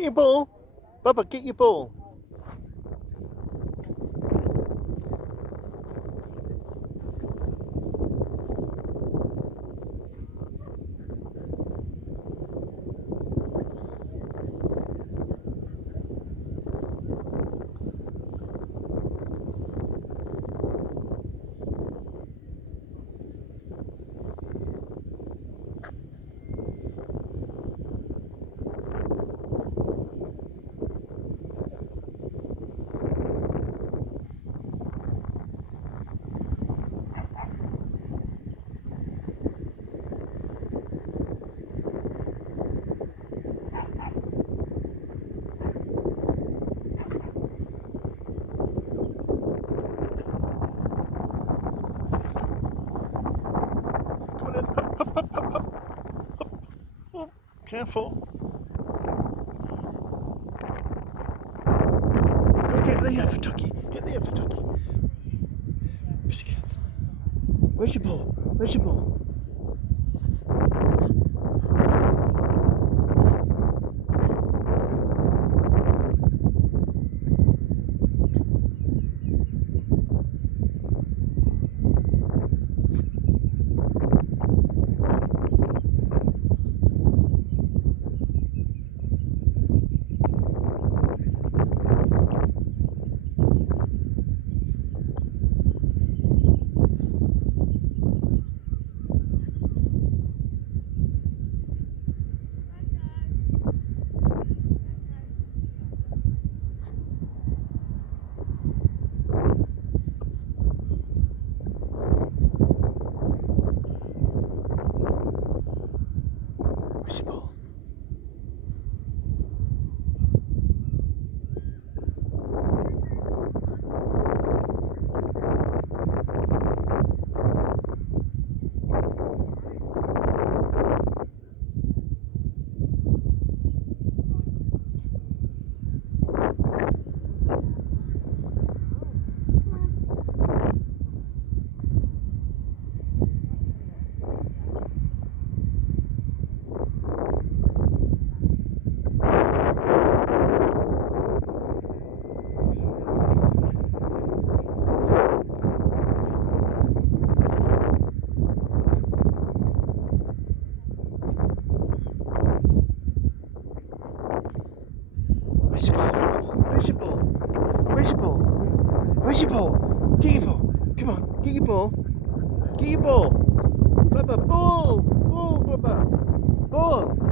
Get your ball. Bubba, get your ball. Come on in. Up, up, up, up, up. Oh, careful. Go get the other ducky. Get the other ducky. Where's your ball? Where's your ball? Where's your ball? Where's your ball? Where's your ball? Where's your ball? Where's your ball? Get your ball. Come on, get your ball. Get your ball. Bubba, ball. Ball, Bubba. Ball.